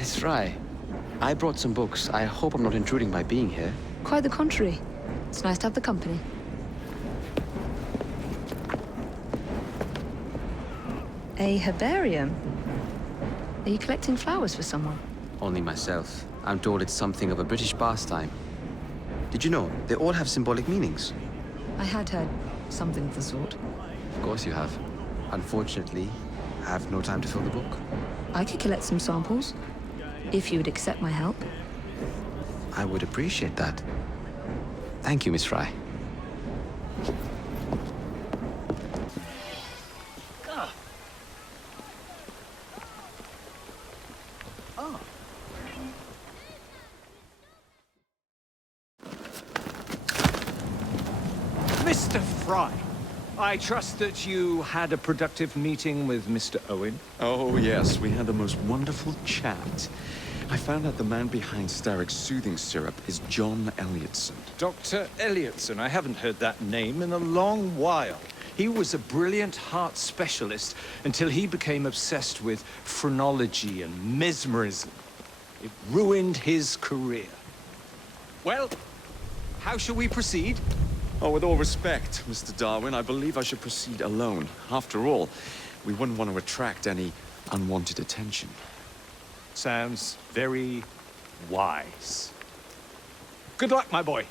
Miss Rye, I brought some books. I hope I'm not intruding by being here. Quite the contrary. It's nice to have the company. A herbarium? Are you collecting flowers for someone? Only myself. I'm told it's something of a British pastime. Did you know they all have symbolic meanings? I had heard something of the sort. Of course you have. Unfortunately, I have no time to fill the book. I could collect some samples, if you would accept my help. I would appreciate that. Thank you, Miss Rye. Mr. Fry, I trust that you had a productive meeting with Mr. Owen? Oh, yes, we had the most wonderful chat. I found out the man behind Starrick's soothing syrup is John Elliotson. Dr. Elliotson, I haven't heard that name in a long while. He was a brilliant heart specialist until he became obsessed with phrenology and mesmerism. It ruined his career. Well, how shall we proceed? Oh, with all respect, Mr. Darwin, I believe I should proceed alone. After all, we wouldn't want to attract any unwanted attention. Sounds very wise. Good luck, my boy.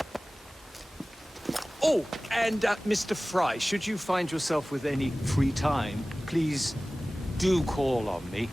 Oh, and Mr. Fry, should you find yourself with any free time, please do call on me.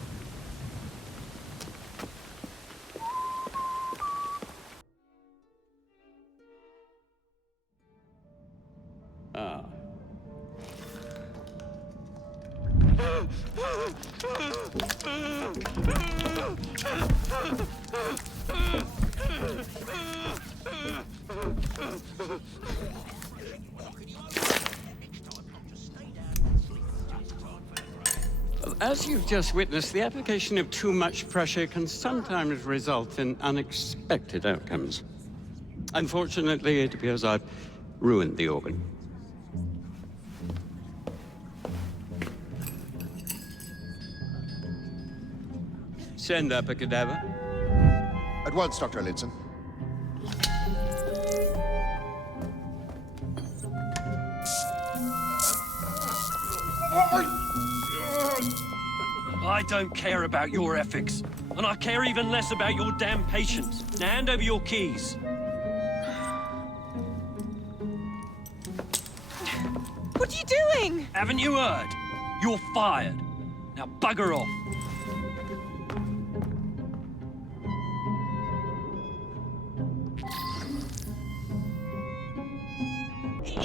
As you've just witnessed, the application of too much pressure can sometimes result in unexpected outcomes. Unfortunately, it appears I've ruined the organ. Send up a cadaver. At once, Dr. Elliotson. I don't care about your ethics, and I care even less about your damn patience. Now hand over your keys. What are you doing? Haven't you heard? You're fired. Now bugger off.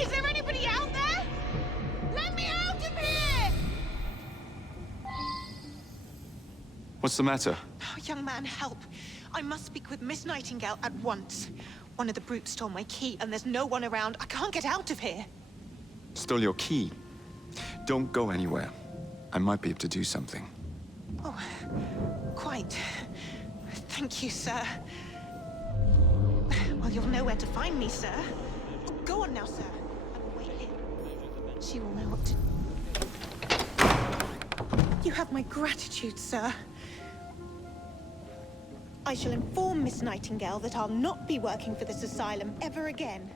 Is there anybody out there? Let me out of here! What's the matter? Oh, young man, help. I must speak with Miss Nightingale at once. One of the brutes stole my key, and there's no one around. I can't get out of here. Stole your key. Don't go anywhere. I might be able to do something. Oh, quite. Thank you, sir. Well, you'll know where to find me, sir. Oh, go on now, sir. I will wait here. She will know what to... You have my gratitude, sir. I shall inform Miss Nightingale that I'll not be working for this asylum ever again.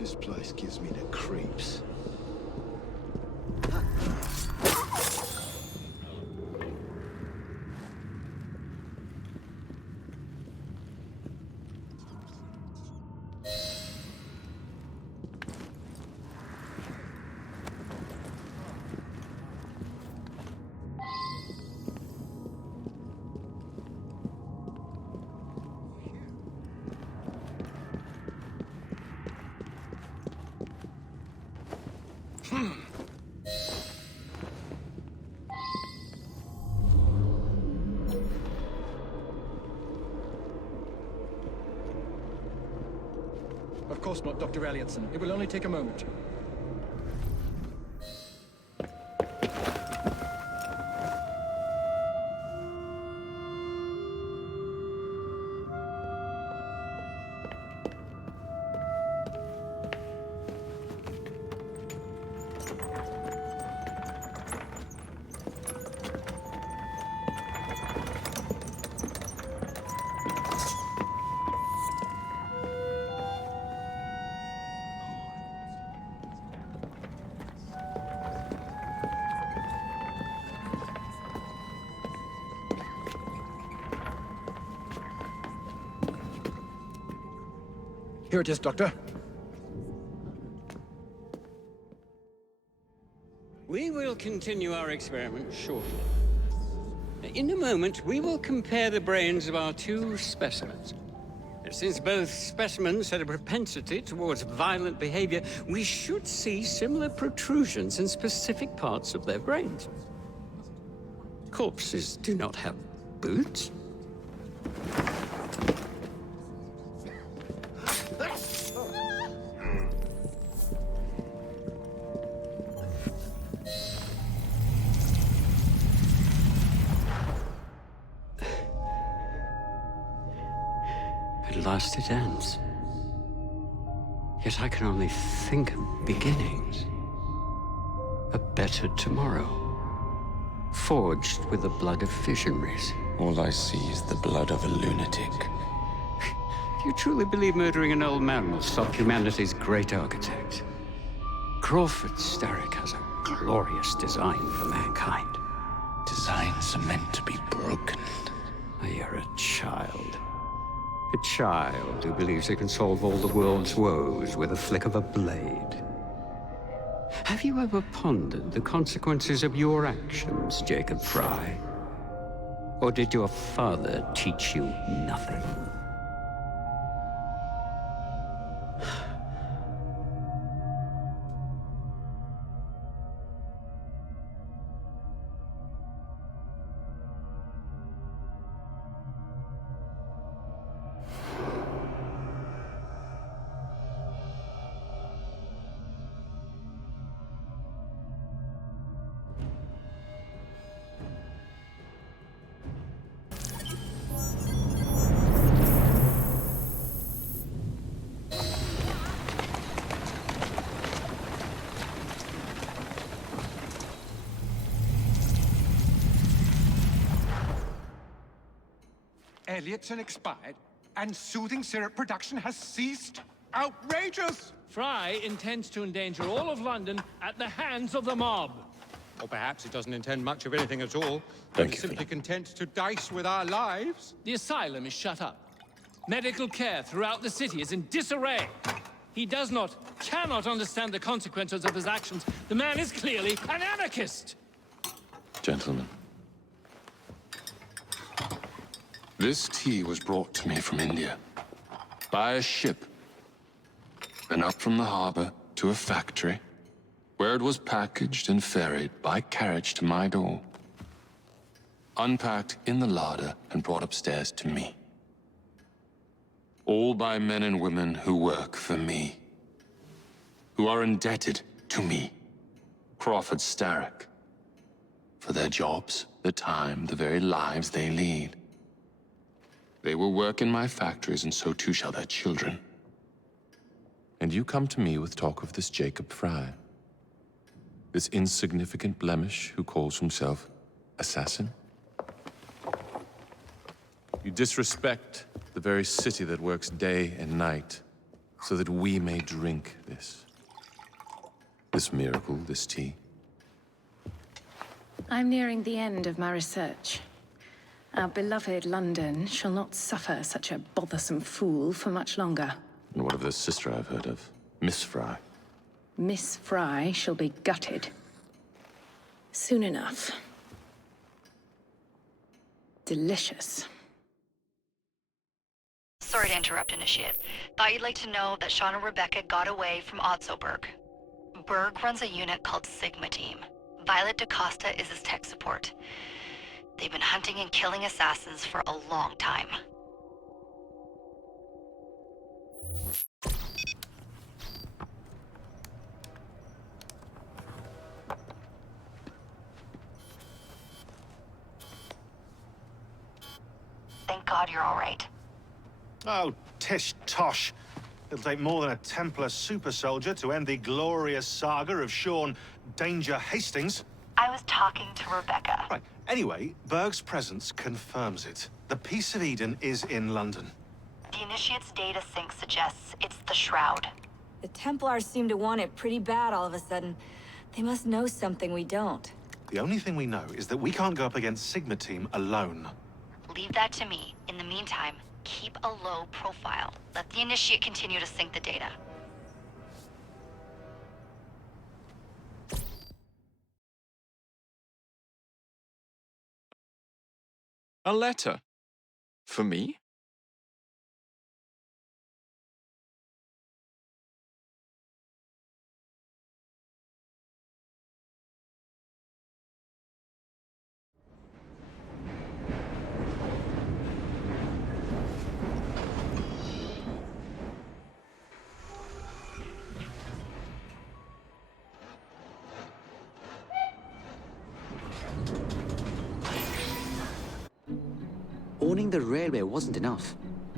This place gives me the creeps. course not, Dr. Elliotson. It will only take a moment. Here it is, Doctor. We will continue our experiment shortly. In a moment, we will compare the brains of our two specimens. Since both specimens had a propensity towards violent behavior, we should see similar protrusions in specific parts of their brains. Corpses do not have boots. At last it ends. Yet I can only think of beginnings. A better tomorrow, forged with the blood of visionaries. All I see is the blood of a lunatic. If you truly believe murdering an old man will stop humanity's great architect, Crawford Starrick has a glorious design for mankind. Designs are meant to be broken. You're a child. A child who believes he can solve all the world's woes with a flick of a blade. Have you ever pondered the consequences of your actions, Jacob Fry? Or did your father teach you nothing? Elliotson expired, and soothing syrup production has ceased? Outrageous! Fry intends to endanger all of London at the hands of the mob. Or perhaps he doesn't intend much of anything at all. Thank He's you, simply Philip. content to dice with our lives. The asylum is shut up. Medical care throughout the city is in disarray. He cannot understand the consequences of his actions. The man is clearly an anarchist! Gentlemen. This tea was brought to me from India. By a ship. Then up from the harbor to a factory, where it was packaged and ferried by carriage to my door. Unpacked in the larder and brought upstairs to me. All by men and women who work for me. Who are indebted to me, Crawford Starrick. For their jobs, their time, the very lives they lead. They will work in my factories, and so too shall their children. And you come to me with talk of this Jacob Fry. This insignificant blemish who calls himself assassin? You disrespect the very city that works day and night, so that we may drink this. This miracle, this tea. I'm nearing the end of my research. Our beloved London shall not suffer such a bothersome fool for much longer. And what of the sister I've heard of? Miss Fry. Miss Fry shall be gutted. Soon enough. Delicious. Sorry to interrupt, Initiate. Thought you'd like to know that Sean and Rebecca got away from Otzoberg. Berg runs a unit called Sigma Team. Violet DaCosta is his tech support. They've been hunting and killing assassins for a long time. Thank God you're all right. Oh, tish tosh. It'll take more than a Templar super soldier to end the glorious saga of Sean Danger Hastings. I was talking to Rebecca. Right. Anyway, Berg's presence confirms it. The Peace of Eden is in London. The Initiate's data sync suggests it's the Shroud. The Templars seem to want it pretty bad all of a sudden. They must know something we don't. The only thing we know is that we can't go up against Sigma Team alone. Leave that to me. In the meantime, keep a low profile. Let the Initiate continue to sync the data. A letter? For me? Owning the railway wasn't enough.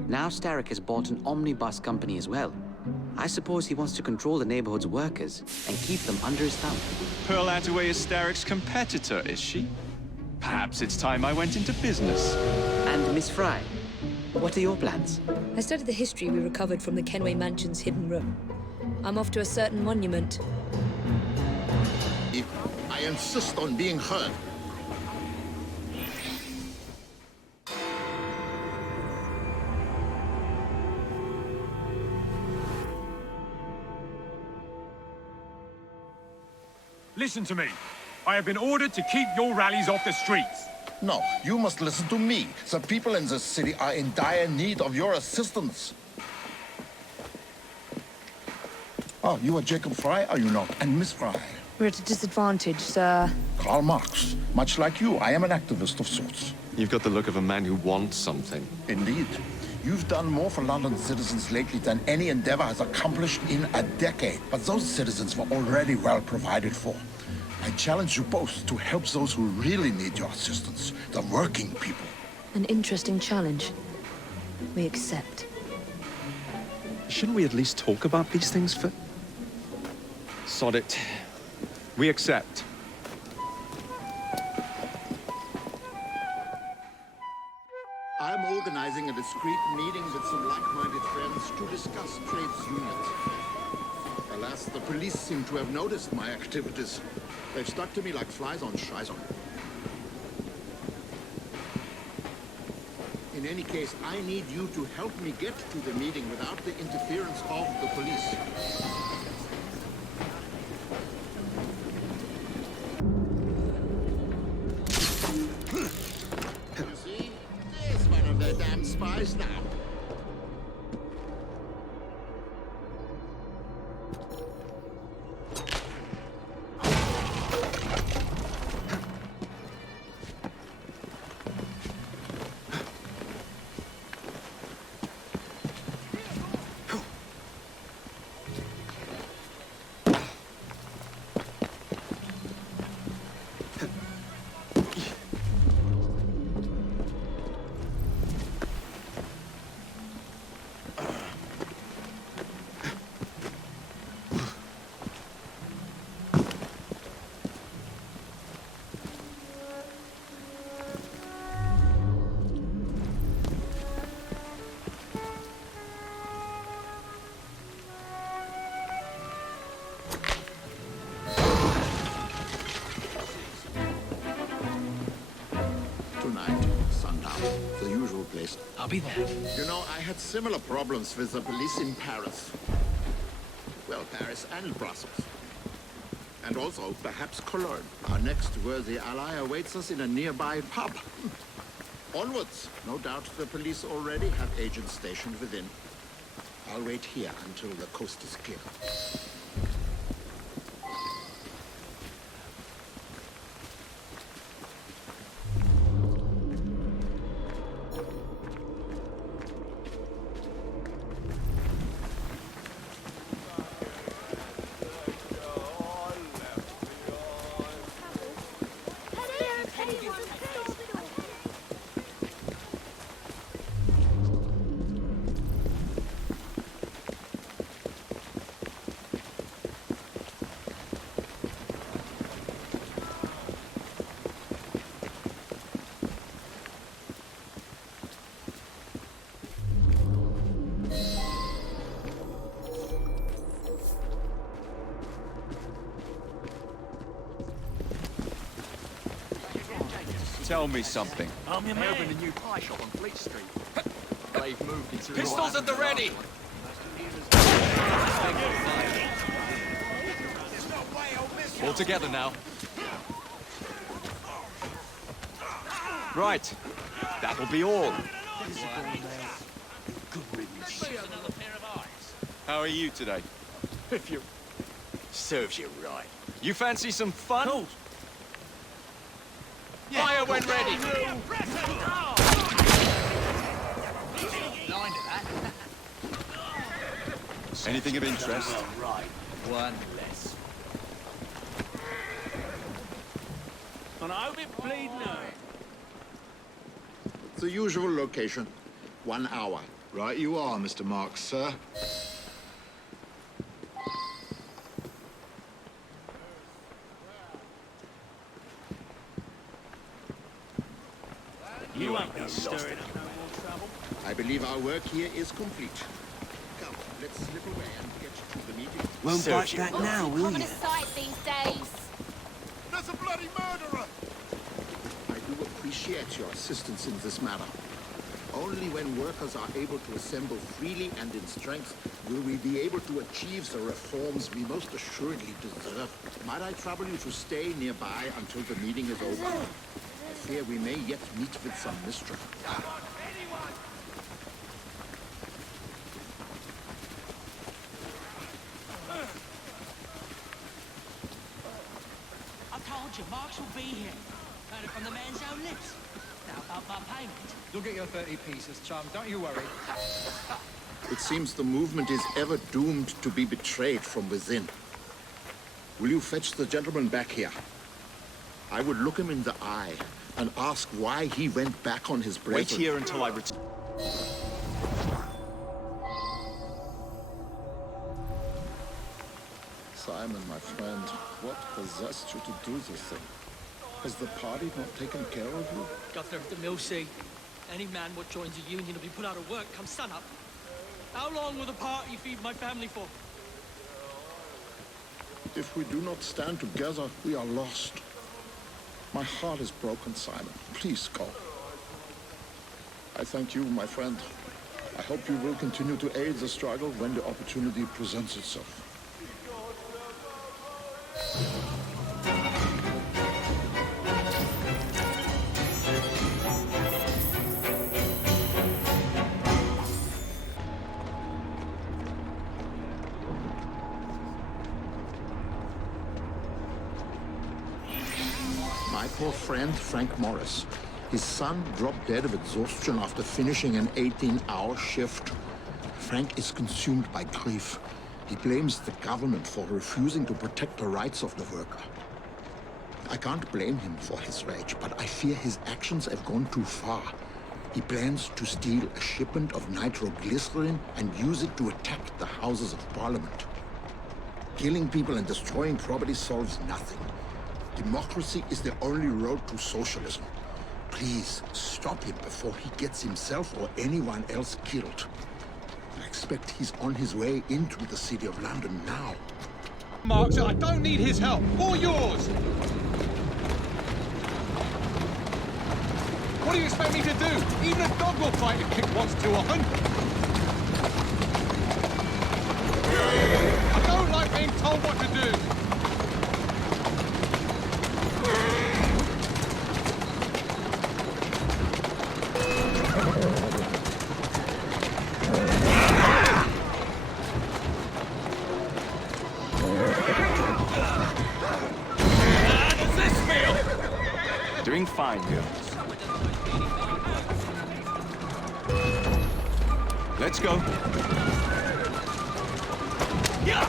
Now Starrick has bought an omnibus company as well. I suppose he wants to control the neighborhood's workers and keep them under his thumb. Pearl Attaway is Starrick's competitor, is she? Perhaps it's time I went into business. And Miss Fry, what are your plans? I studied the history we recovered from the Kenway Mansion's hidden room. I'm off to a certain monument. I insist on being heard. Listen to me. I have been ordered to keep your rallies off the streets. No, you must listen to me. The people in this city are in dire need of your assistance. Oh, you are Jacob Fry, are you not? And Miss Fry? We're at a disadvantage, sir. Karl Marx. Much like you, I am an activist of sorts. You've got the look of a man who wants something. Indeed. You've done more for London citizens lately than any endeavor has accomplished in a decade. But those citizens were already well provided for. I challenge you both to help those who really need your assistance, the working people. An interesting challenge. We accept. Shouldn't we at least talk about these things for... Sod it. We accept. I'm organizing a discreet meeting with some like-minded friends to discuss trades unions. Alas, the police seem to have noticed my activities. They've stuck to me like flies on Scheiße. In any case, I need you to help me get to the meeting without the interference of the police. You see? There's one of their damn spies now. Tonight, sundown, the usual place. I'll be there. You know, I had similar problems with the police in Paris. Well, Paris and Brussels. And also, perhaps Cologne. Our next worthy ally awaits us in a nearby pub. Onwards. No doubt the police already have agents stationed within. I'll wait here until the coast is clear. Tell me something. I'm your man. They opened a new pie shop on Fleet Street. They've moved into... Pistols at the ready! All together now. Right. That'll be all. How are you today? If you... Serves you right. You fancy some fun? Cool. Fire when ready! Anything of interest? Right. One less. And I hope it bleed no. The usual location. 1 hour. Right you are, Mr. Marks, sir. You won't be stirring up no more trouble. I believe our work here is complete. Come, let's slip away and get to the meeting. Won't bite that now, will you? sight these days. There's a bloody murderer! I do appreciate your assistance in this matter. Only when workers are able to assemble freely and in strength will we be able to achieve the reforms we most assuredly deserve. Might I trouble you to stay nearby until the meeting is over? I fear we may yet meet with some mischief. I told you, Marks will be here. Heard it from the man's own lips. Now about my payment. You'll get your 30 pieces, chum. Don't you worry. It seems the movement is ever doomed to be betrayed from within. Will you fetch the gentleman back here? I would look him in the eye and ask why he went back on his brethren. Wait here until I return. Simon, my friend, what possessed you to do this thing? Has the party not taken care of you? Governor of the Mill Sea. Any man what joins a union will be put out of work come sunup. How long will the party feed my family for? If we do not stand together, we are lost. My heart is broken, Simon. Please go. I thank you, my friend. I hope you will continue to aid the struggle when the opportunity presents itself. My poor friend, Frank Morris. His son dropped dead of exhaustion after finishing an 18-hour shift. Frank is consumed by grief. He blames the government for refusing to protect the rights of the worker. I can't blame him for his rage, but I fear his actions have gone too far. He plans to steal a shipment of nitroglycerin and use it to attack the Houses of Parliament. Killing people and destroying property solves nothing. Democracy is the only road to socialism. Please, stop him before he gets himself or anyone else killed. I expect he's on his way into the City of London now. Marks, I don't need his help, or yours! What do you expect me to do? Even a dog will fight if Kick wants to, 100. I don't like being told what to do! Doing fine, girls. Let's go. Yeah!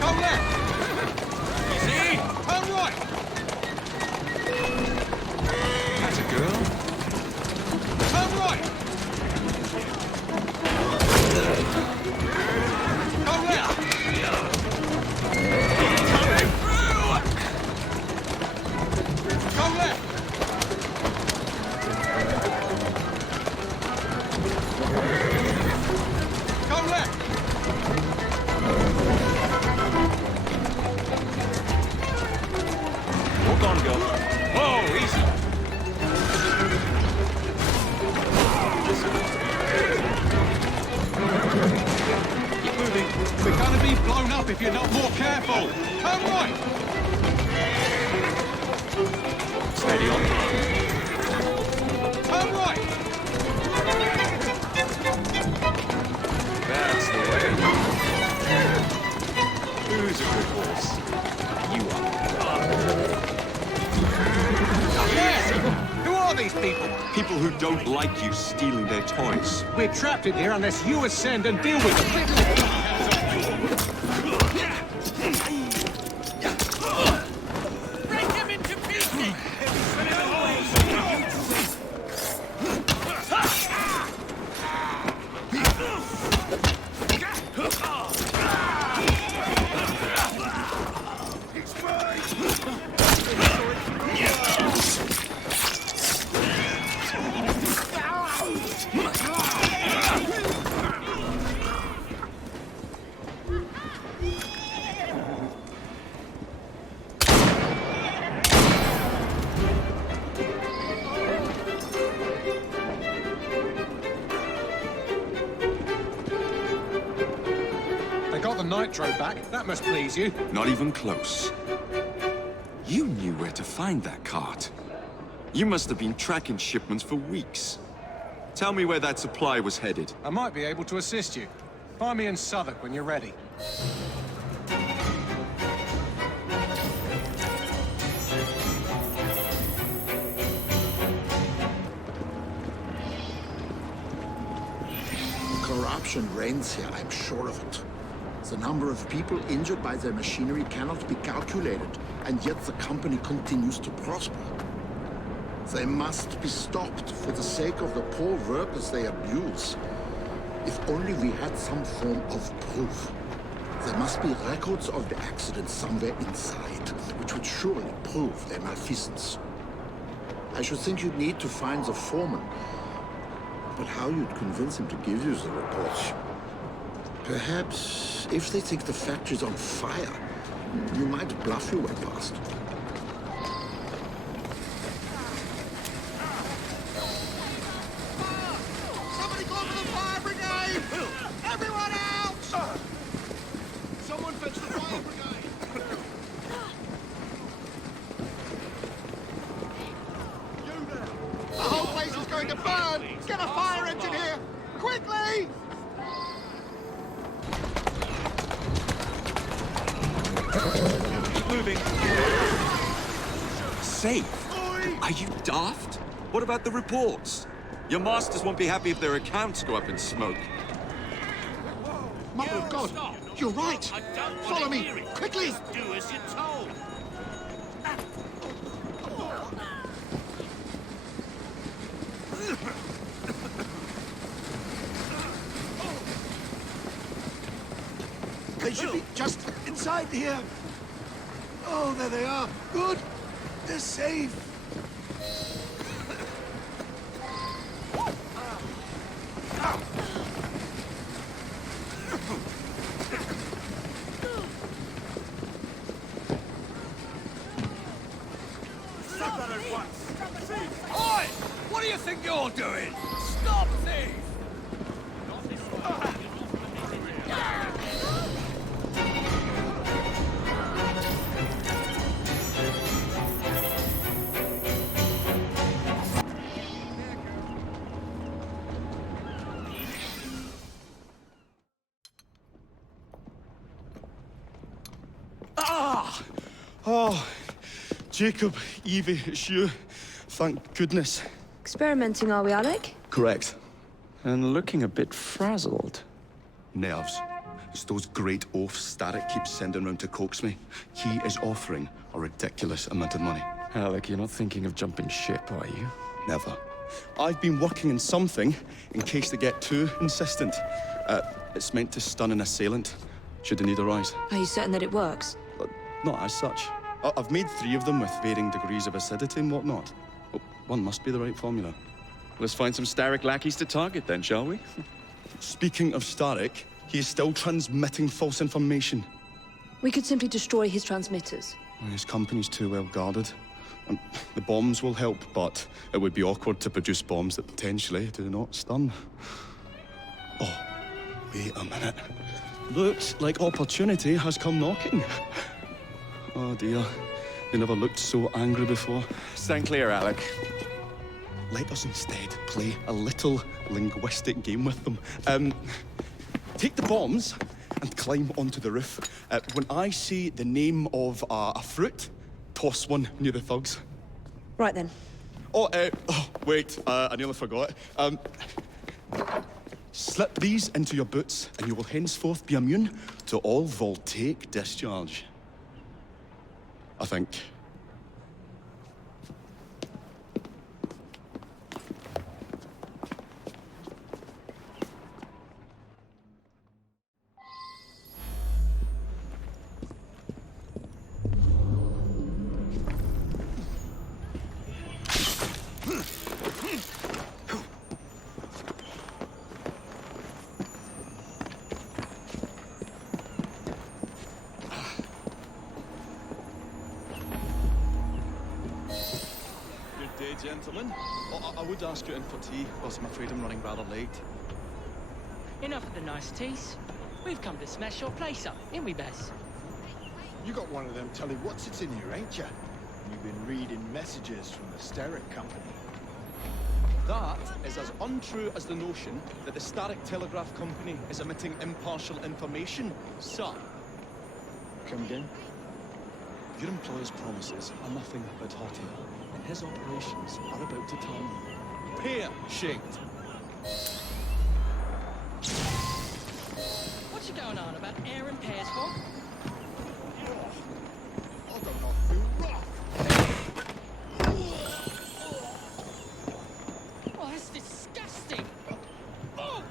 Go left! Easy! Turn right! That's a girl. Turn right! Go left! Go left! Go left! Walk on, girl. Whoa, easy. Keep moving. We're gonna be blown up if you're not more careful. Turn right. Steady on. Turn right. That's the way. Who's a good horse? You are. Yes! Who are these people? People who don't like you stealing their toys. We're trapped in here unless you ascend and deal with them. Break him into pieces! They got the nitro back. That must please you. Not even close. You knew where to find that cart. You must have been tracking shipments for weeks. Tell me where that supply was headed. I might be able to assist you. Find me in Southwark when you're ready. Corruption reigns here, I'm sure of it. The number of people injured by their machinery cannot be calculated, and yet the company continues to prosper. They must be stopped for the sake of the poor workers they abuse. If only we had some form of proof. There must be records of the accident somewhere inside, which would surely prove their malfeasance. I should think you'd need to find the foreman. But how you'd convince him to give you the reports? Perhaps, if they think the factory's on fire, you might bluff your way past. Somebody call for the fire brigade! Everyone out! Someone fetch the fire brigade! You there! The whole place is going to burn! Get a fire engine here! Quickly! Keep moving. Safe? Are you daft? What about the reports? Your masters won't be happy if their accounts go up in smoke. Mother of God, you're right! Follow me, quickly! Do as you're told. They should be just inside here. Oh, there they are. Good. They're safe. Stop that at once! Oi! What do you think you're doing? Stop thief! Oh, Jacob, Evie, it's you. Thank goodness. Experimenting, are we, Alec? Correct. And looking a bit frazzled. Nerves. It's those great oafs Starrick keeps sending round to coax me. He is offering a ridiculous amount of money. Alec, you're not thinking of jumping ship, are you? Never. I've been working on something in case they get too insistent. It's meant to stun an assailant, should the need arise. Are you certain that it works? Not as such. I've made 3 of them with varying degrees of acidity and whatnot. Oh, one must be the right formula. Let's find some Starrick lackeys to target then, shall we? Speaking of Starrick, He is still transmitting false information. We could simply destroy his transmitters. His company's too well guarded. The bombs will help, but it would be awkward to produce bombs that potentially do not stun. Oh, wait a minute. Looks like opportunity has come knocking. Oh dear, they never looked so angry before. Stand clear, Alec. Let us instead play a little linguistic game with them. Take the bombs and climb onto the roof. When I say the name of a fruit, toss one near the thugs. Right then. Oh, wait, I nearly forgot. Slip these into your boots and you will henceforth be immune to all voltaic discharge. I think. Gentlemen, I would ask you in for tea, but I'm afraid I'm running rather late. Enough of the niceties. We've come to smash your place up, ain't we, Bess? You got one of them telly what's-its in here, ain't you? You've been reading messages from the Starrick Company. That is as untrue as the notion that the Starrick Telegraph Company is emitting impartial information, sir. Come again? Your employer's promises are nothing but hot air, and his operations are about to turn pear-shaped. What you going on about air and pears for? I do not feel rough. Oh, that's disgusting. Oh.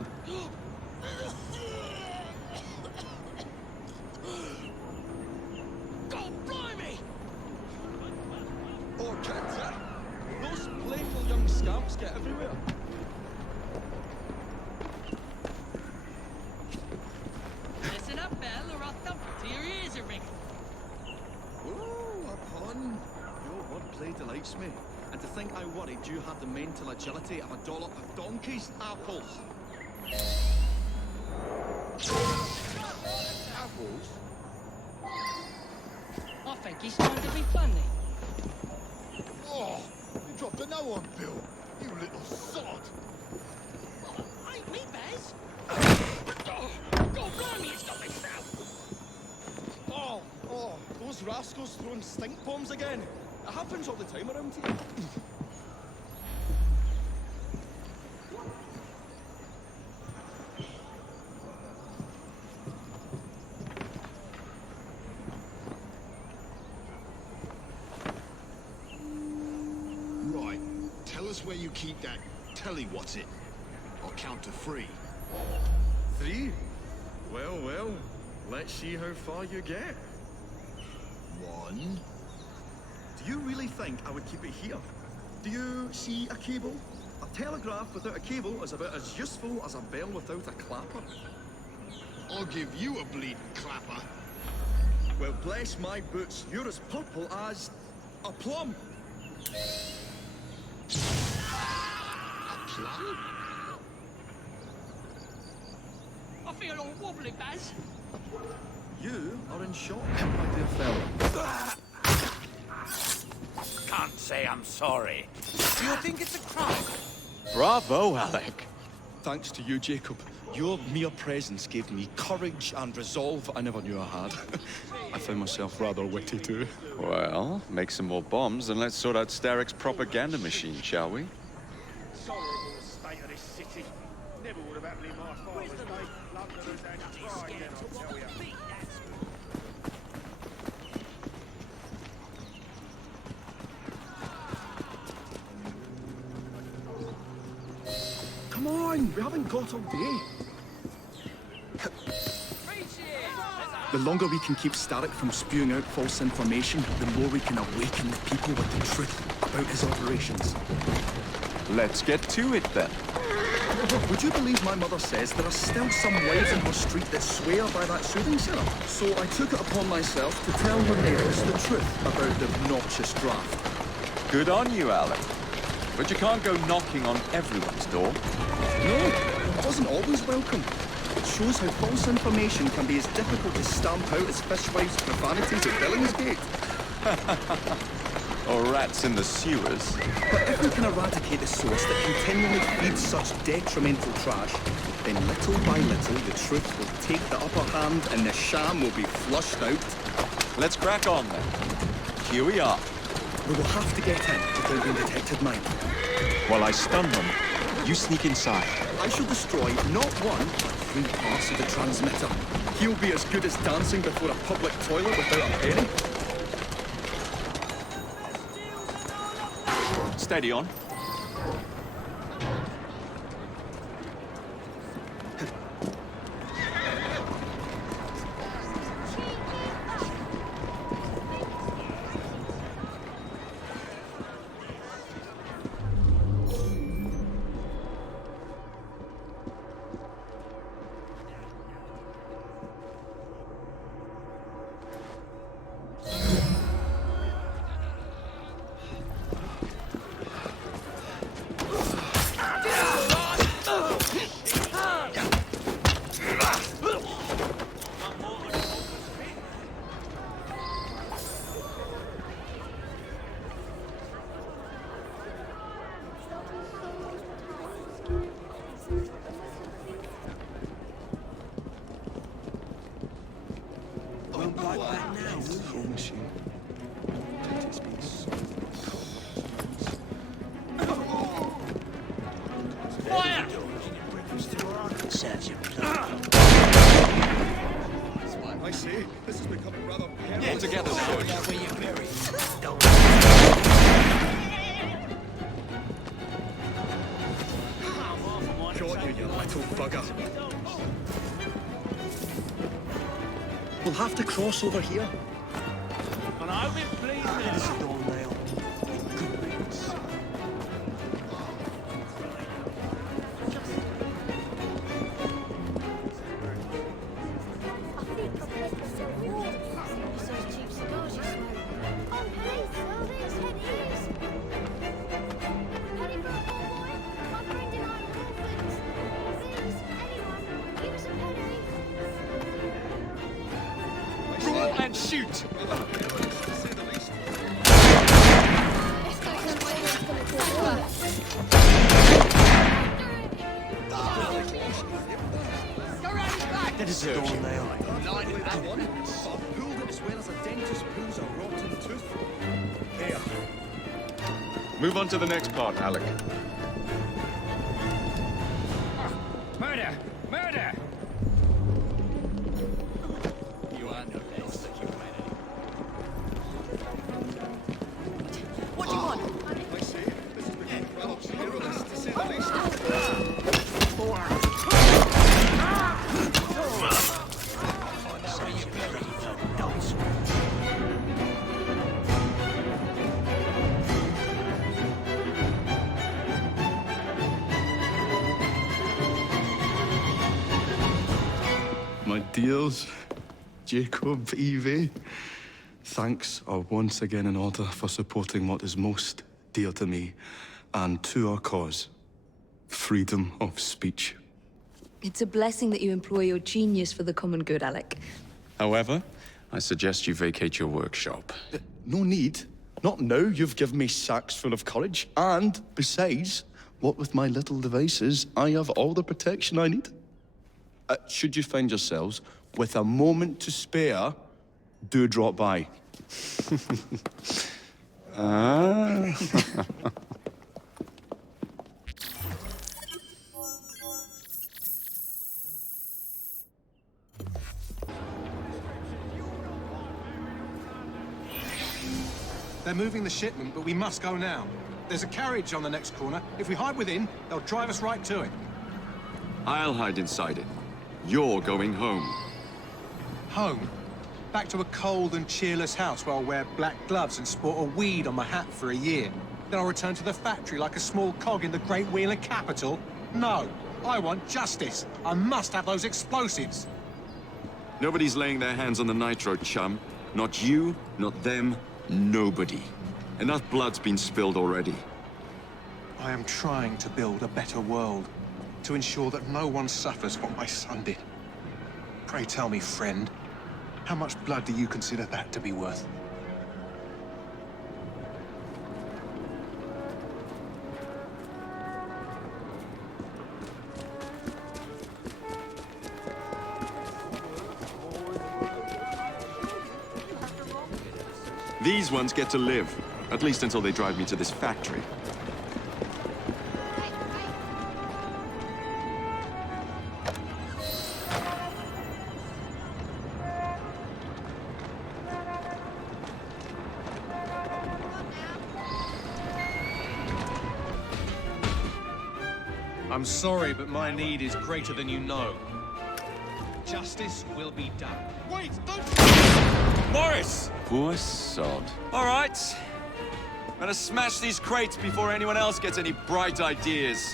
God blimey! Oh, kids, those playful young scamps get everywhere. Listen up, Belle, or I'll thump it till your ears are ringing. Oh, a pun. Your wordplay delights me. And to think I worried you had the mental agility of a dollop of donkey's apples. Apples? I think he's trying to be funny. Oh, you dropped a no on Bill, you little sod. Ain't me, Baz. God blimey, it's got me now. Oh, those rascals throwing stink bombs again. It happens all the time around here. Right, tell us where you keep that telly what's-it. I'll count to 3. 3? Well, let's see how far you get. 1. Do you really think I would keep it here? Do you see a cable? A telegraph without a cable is about as useful as a bell without a clapper. I'll give you a bleeding clapper. Well, bless my boots, you're as purple as a plum. A plum? I feel all wobbly, Baz. You are in shock, my dear fellow. Can't say I'm sorry. Do you think it's a crime? Bravo, Alec. Thanks to you, Jacob. Your mere presence gave me courage and resolve I never knew I had. I found myself rather witty too. Well, make some more bombs and let's sort out Starrick's propaganda machine, shall we? Sorrowful state of this city. Never would have happened in my father's day. Londoners had pride, then I'll tell you. Come on, we haven't got all day. The longer we can keep Starrick from spewing out false information, the more we can awaken the people with the truth about his operations. Let's get to it then. Would you believe my mother says there are still some wives in her street that swear by that soothing syrup? So I took it upon myself to tell her neighbours the truth about the obnoxious draft. Good on you, Alec. But you can't go knocking on everyone's door. No, it wasn't always welcome. It shows how false information can be as difficult to stamp out as fishwives' profanities at Billingsgate. Or rats in the sewers. But if we can eradicate the source that continually feeds such detrimental trash, then little by little the truth will take the upper hand and the sham will be flushed out. Let's crack on then. Here we are. We will have to get in without being detected, Mike. While I stun them, you sneak inside. I shall destroy not one, but 3 parts of the transmitter. He'll be as good as dancing before a public toilet without a penny. Steady on. I say, this is becoming rather All together now. Got you, you little bugger. We'll have to cross over here. And I'll be pleased now. Roll and shoot! That is a door nail. Pulled it as well as a dentist pulls a rotten tooth. There. Move on to the next part, Alec. Murder! Murder! You are no less humanity. What do you want? I say, this has become rather perilous to say the least. My dears, Jacob, Evie, thanks are once again in order for supporting what is most dear to me and to our cause, freedom of speech. It's a blessing that you employ your genius for the common good, Alec. However, I suggest you vacate your workshop. No need. Not now you've given me sacks full of courage. And, besides, what with my little devices, I have all the protection I need. Should you find yourselves with a moment to spare, do drop by. They're moving the shipment, but we must go now. There's a carriage on the next corner. If we hide within, they'll drive us right to it. I'll hide inside it. You're going home. Home? Back to a cold and cheerless house where I'll wear black gloves and sport a weed on my hat for a year. Then I'll return to the factory like a small cog in the great wheel of capital. No, I want justice. I must have those explosives. Nobody's laying their hands on the nitro, chum. Not you, not them, nobody. Enough blood's been spilled already. I am trying to build a better world, to ensure that no one suffers what my son did. Pray tell me, friend, how much blood do you consider that to be worth? These ones get to live, at least until they drive me to this factory. I'm sorry, but my need is greater than you know. Justice will be done. Wait, don't... Morris! Poor sod. All right. Better smash these crates before anyone else gets any bright ideas.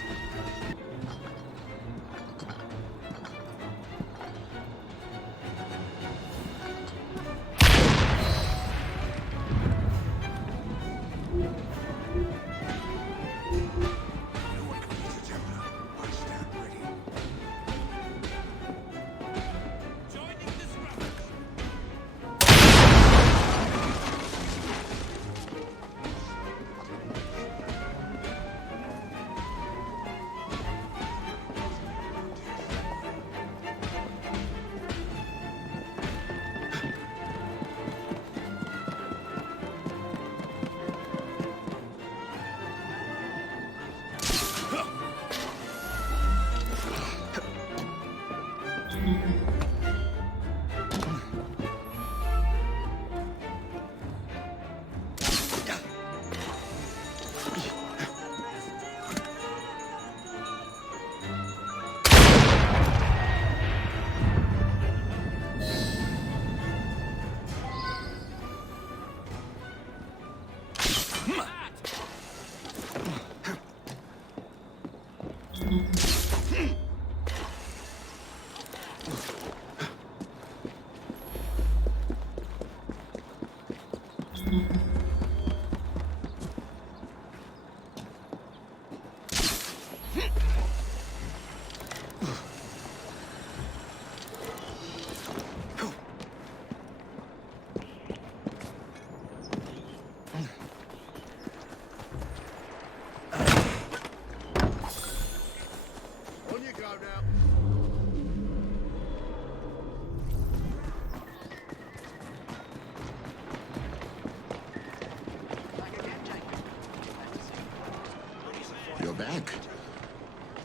You're back.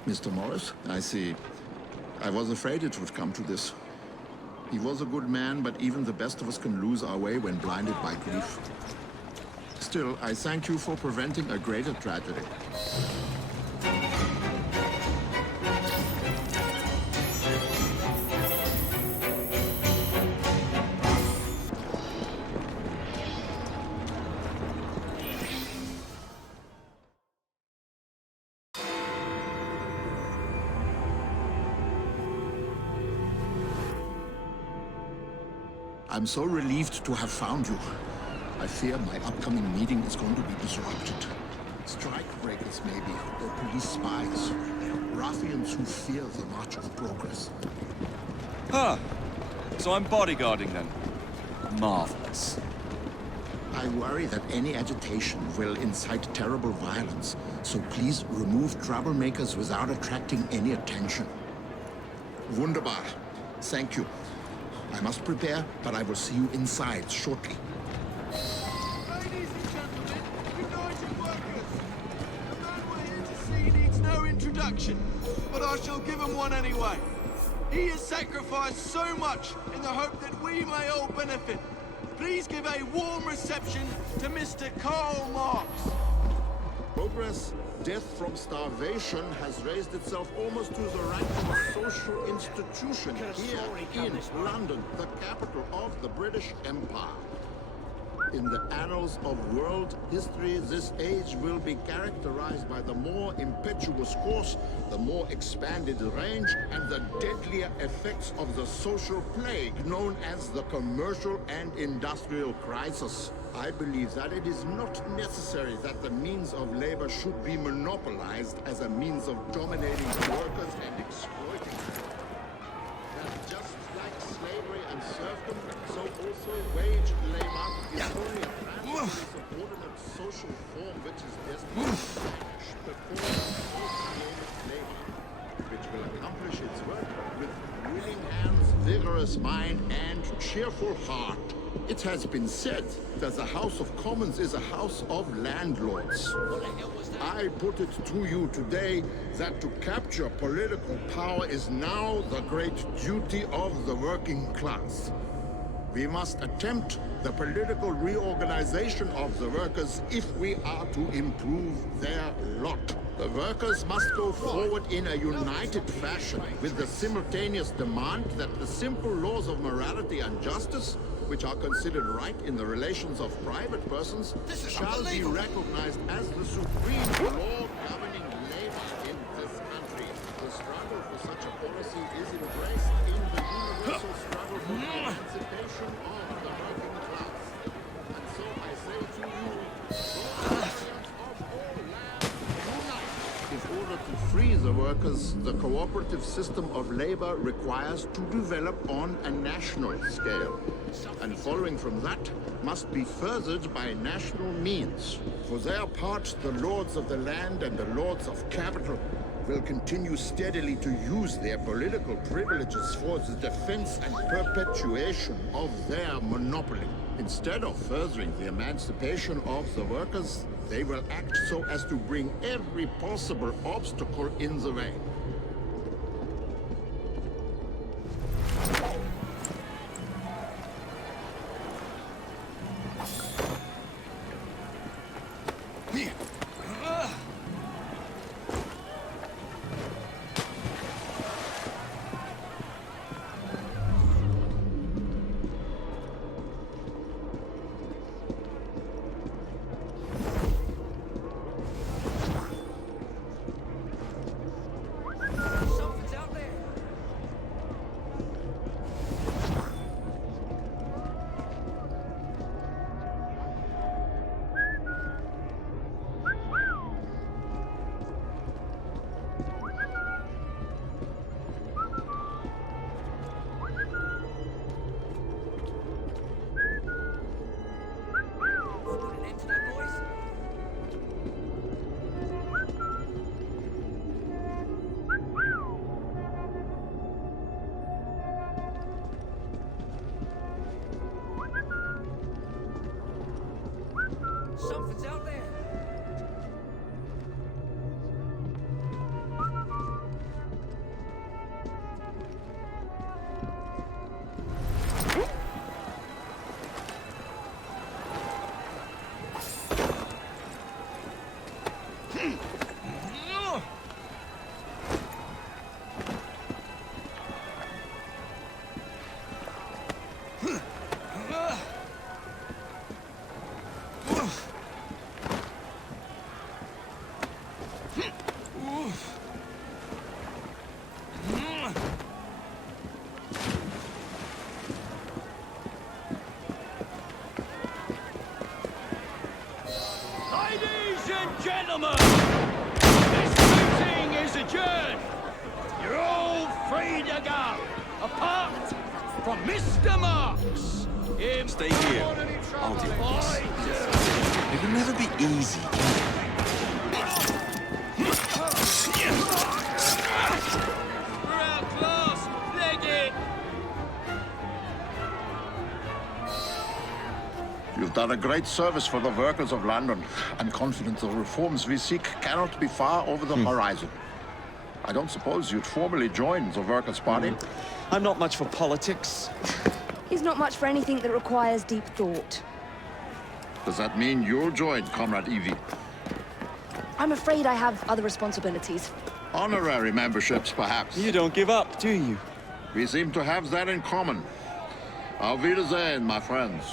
Mr. Morris, I see. I was afraid it would come to this. He was a good man, but even the best of us can lose our way when blinded by grief. Still, I thank you for preventing a greater tragedy. I'm so relieved to have found you. I fear my upcoming meeting is going to be disrupted. Strikebreakers, maybe, or police spies. Ruffians who fear the march of progress. Huh. So I'm bodyguarding then. Marvelous. I worry that any agitation will incite terrible violence, so please remove troublemakers without attracting any attention. Wunderbar. Thank you. I must prepare, but I will see you inside shortly. Ladies and gentlemen, United Workers! The man we're here to see needs no introduction, but I shall give him one anyway. He has sacrificed so much in the hope that we may all benefit. Please give a warm reception to Mr. Karl Marx. Progress, death from starvation, has raised itself almost to the rank of a social institution here in London, the capital of the British Empire. in the annals of world history, this age will be characterized by the more impetuous course, the more expanded range, and the deadlier effects of the social plague known as the commercial and industrial crisis. I believe that it is not necessary that the means of labor should be monopolized as a means of dominating workers and exploiting them. That just like slavery and serfdom, so also wage labor is only a rampantly subordinate social form which is destined to vanish before associated labor, which will accomplish its work with willing hands, vigorous mind, and cheerful heart. It has been said that the House of Commons is a house of landlords. I put it to you today that to capture political power is now the great duty of the working class. We must attempt the political reorganization of the workers if we are to improve their lot. The workers must go forward in a united fashion with the simultaneous demand that the simple laws of morality and justice, which are considered right in the relations of private persons, shall be recognized as the supreme law governing labor in this country. The struggle for such a policy is embraced in the universal struggle for the emancipation of the working class. And so I say to you, in order to free the workers, the cooperative system of labor requires to develop on a national scale. And following from that must be furthered by national means. For their part, the lords of the land and the lords of capital will continue steadily to use their political privileges for the defense and perpetuation of their monopoly. Instead of furthering the emancipation of the workers, they will act so as to bring every possible obstacle in the way. Something's out there. Gentlemen, this meeting is adjourned. You're all free to go, apart from Mr. Marks. Stay here. I'll deal with this. It will never be easy. We're outclassed. Leg it. You've done a great service for the workers of London. I'm confident the reforms we seek cannot be far over the horizon. I don't suppose you'd formally join the Workers' Party? I'm not much for politics. He's not much for anything that requires deep thought. Does that mean you'll join, Comrade Evie? I'm afraid I have other responsibilities. Honorary memberships, perhaps. You don't give up, do you? We seem to have that in common. Auf Wiedersehen, my friends.